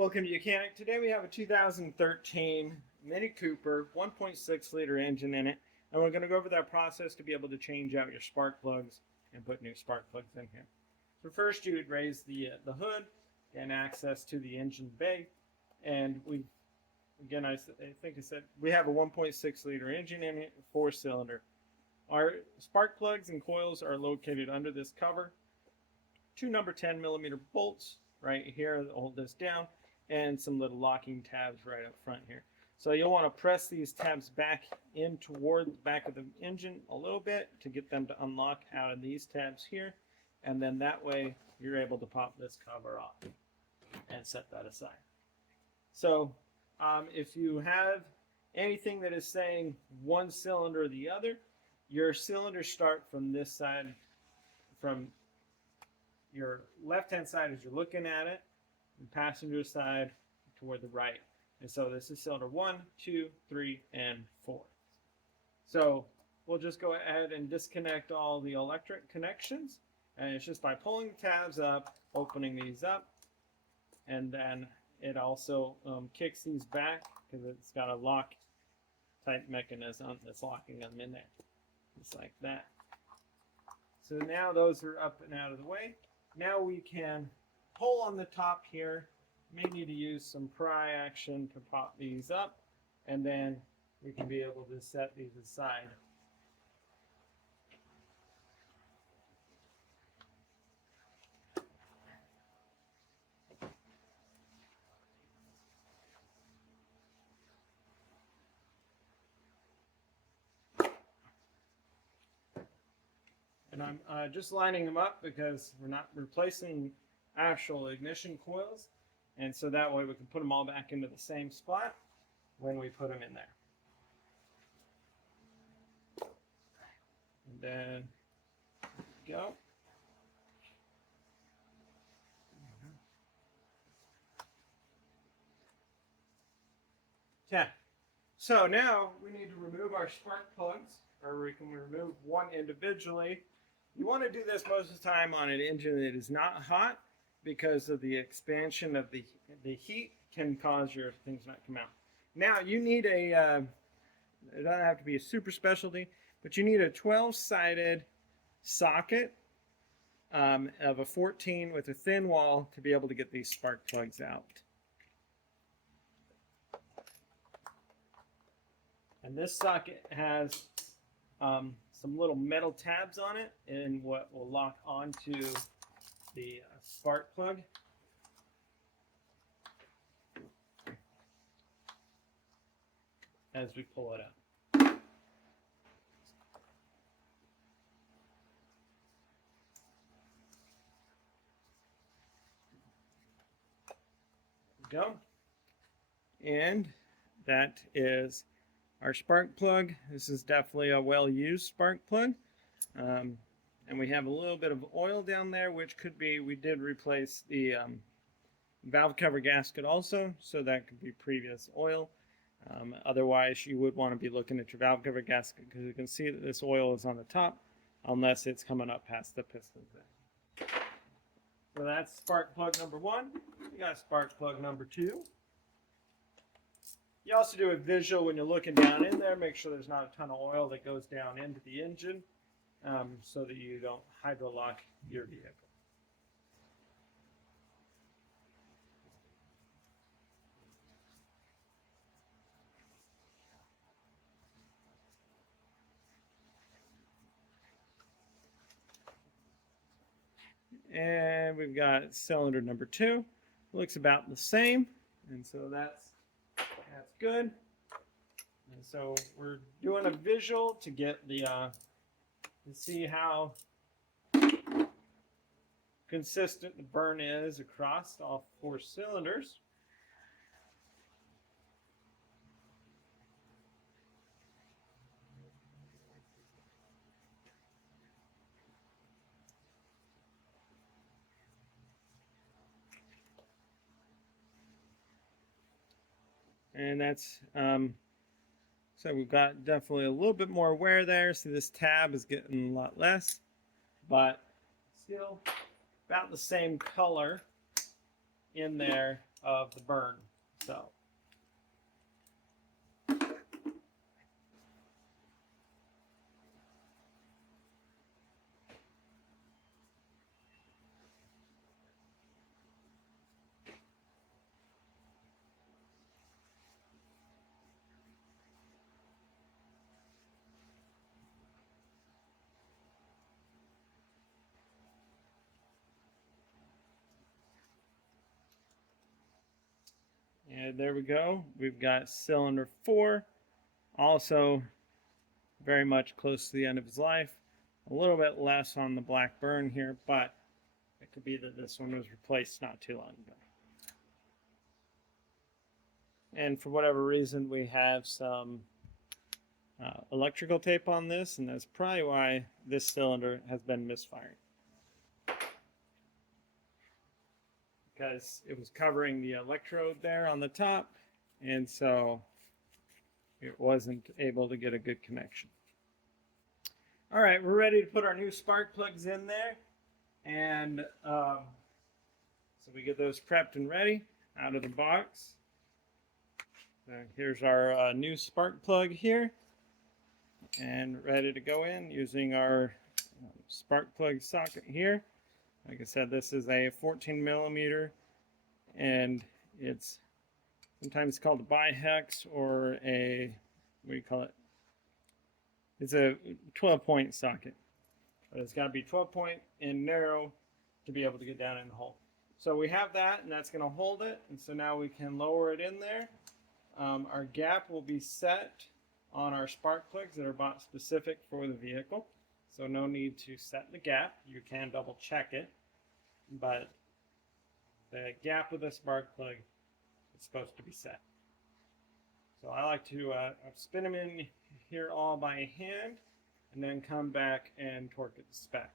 Welcome to Mechanic. Today we have a 2013 Mini Cooper 1.6 liter engine in it, and we're going to go over that process to be able to change out your spark plugs and put new spark plugs in here. So first you would raise the hood and access to the engine bay, and I think I said we have a 1.6 liter engine in it, 4-cylinder. Our spark plugs and coils are located under this cover. Two number 10 millimeter bolts right here that hold this down, and some little locking tabs right up front here. So you'll want to press these tabs back in toward the back of the engine a little bit to get them to unlock out of these tabs here, and then that way you're able to pop this cover off and set that aside. So if you have anything that is saying one cylinder or the other, your cylinders start from this side, from your left-hand side as you're looking at it, and passenger side toward the right. And so this is cylinder 1, 2, 3, and 4. So we'll just go ahead and disconnect all the electric connections, and it's just by pulling the tabs up, opening these up, and then it also kicks these back because it's got a lock type mechanism that's locking them in there, just like that. So now those are up and out of the way. Now we can pull on the top here. May need to use some pry action to pop these up, and then we can be able to set these aside. And I'm just lining them up because we're not replacing actual ignition coils, and so that way we can put them all back into the same spot when we put them in there. And then there we go. Okay, so now we need to remove our spark plugs, or we can remove one individually. You want to do this most of the time on an engine that is not hot, because of the expansion of the heat can cause your things not to come out. Now you need it doesn't have to be a super specialty, but you need a 12-sided socket of a 14 with a thin wall to be able to get these spark plugs out. And this socket has some little metal tabs on it, and what will lock onto the spark plug. As we pull it out. There we go. And that is our spark plug. This is definitely a well-used spark plug. And we have a little bit of oil down there, which could be, we did replace the valve cover gasket also, so that could be previous oil. Otherwise, you would want to be looking at your valve cover gasket, because you can see that this oil is on the top, unless it's coming up past the pistons there. So that's spark plug number 1. You got spark plug number 2. You also do a visual when you're looking down in there, make sure there's not a ton of oil that goes down into the engine. So that you don't hydrolock your vehicle. And we've got cylinder number 2. Looks about the same, and so that's good. And so we're doing a visual to get the to see how consistent the burn is across all 4 cylinders. And that's so we've got definitely a little bit more wear there. See, this tab is getting a lot less, but still about the same color in there of the burn. So and there we go. We've got cylinder 4, also very much close to the end of his life. A little bit less on the black burn here, but it could be that this one was replaced not too long ago. And for whatever reason, we have some electrical tape on this, and that's probably why this cylinder has been misfiring. Because it was covering the electrode there on the top, and so it wasn't able to get a good connection. All right, we're ready to put our new spark plugs in there, and so we get those prepped and ready out of the box. So here's our new spark plug here, and ready to go in using our spark plug socket here. Like I said, this is a 14 millimeter, and it's sometimes called a bihex or a, what do you call it? It's a 12-point socket, but it's got to be 12-point and narrow to be able to get down in the hole. So we have that, and that's going to hold it, and so now we can lower it in there. Our gap will be set on our spark plugs that are bought specific for the vehicle. So no need to set the gap. You can double check it, but the gap with the spark plug is supposed to be set. So I like to spin them in here all by hand and then come back and torque it to spec.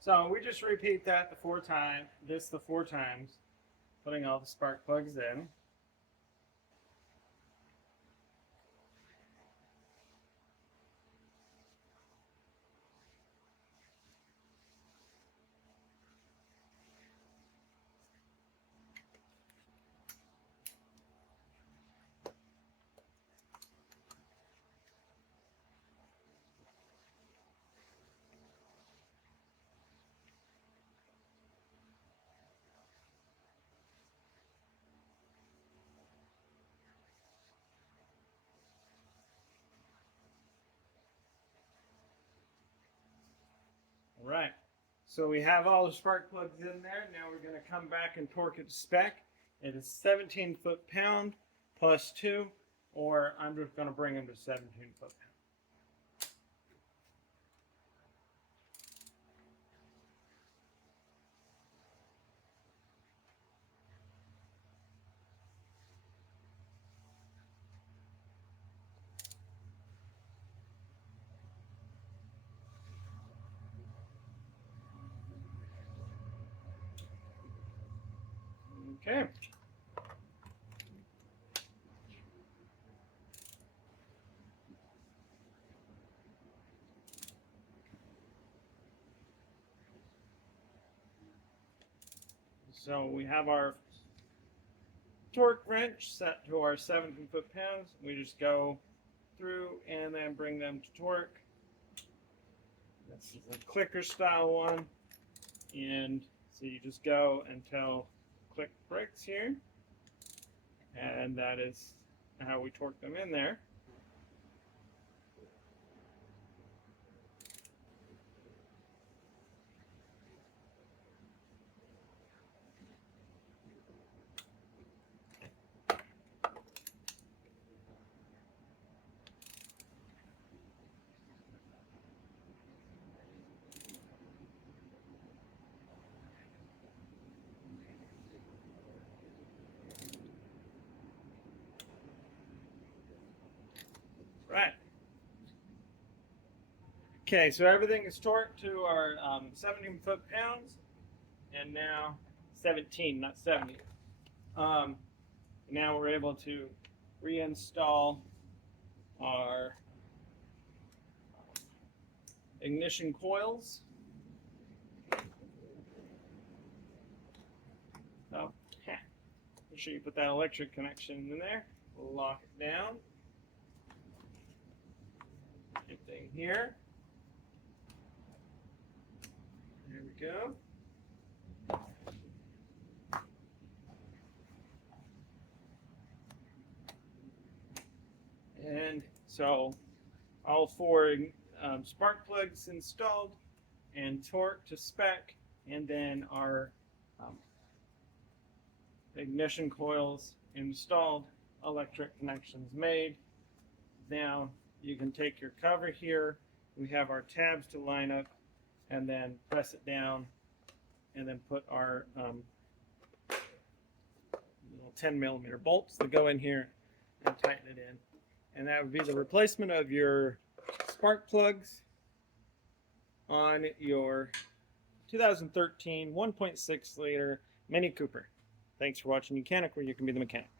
So we just repeat that the 4 times, putting all the spark plugs in. All right, so we have all the spark plugs in there. Now we're going to come back and torque it to spec. It is 17 foot-pound plus 2, or I'm just going to bring them to 17 foot-pound. Okay. So we have our torque wrench set to our 17 foot-pounds. We just go through and then bring them to torque. This is a clicker style one, and so you just go until click breaks here, and that is how we torque them in there. Okay, so everything is torqued to our 17 foot-pounds, and now 17, not 70. Now we're able to reinstall our ignition coils. So, make sure you put that electric connection in there. We'll lock it down. Same thing here. There we go. And so all four spark plugs installed and torqued to spec, and then our ignition coils installed, electric connections made. Now you can take your cover here. We have our tabs to line up, and then press it down, and then put our little 10mm bolts that go in here and tighten it in. And that would be the replacement of your spark plugs on your 2013 1.6 liter Mini Cooper. Thanks for watching Mechanic, where you can be the mechanic.